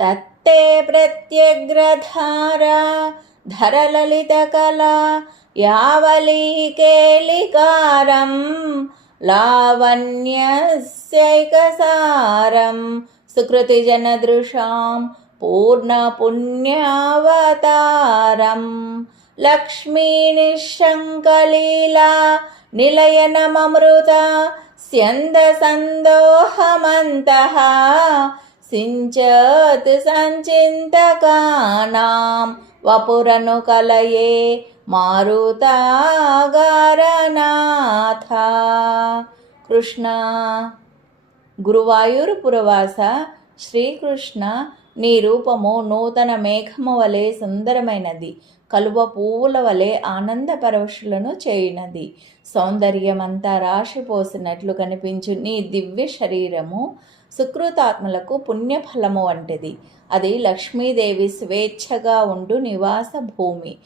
తత్తే ప్రత్యగ్రధారా ధరలలితకళా యావలీకేళికారం లావణ్యస్యైకసారం సుకృతిజనదృశాం పూర్ణపుణ్యావతారం లక్ష్మీనిశంకలీలా నిలయనమమృత స్యందసందోహమంతః సించత్ సంచింతకానాం వపురనుకలయే మారుతాగారనాథ. కృష్ణ. గురువాయూరుపురవాస శ్రీకృష్ణ, నీ రూపము నూతన మేఘము వలె సుందరమైనది, కలువ పువ్వుల వలె ఆనందపరవశులను చేయునది. సౌందర్యమంతా రాశిపోసినట్లు కనిపించు నీ దివ్య శరీరము సుకృతాత్మలకు పుణ్యఫలము వంటిది. అది లక్ష్మీదేవి స్వేచ్ఛగా ఉండు నివాస భూమి.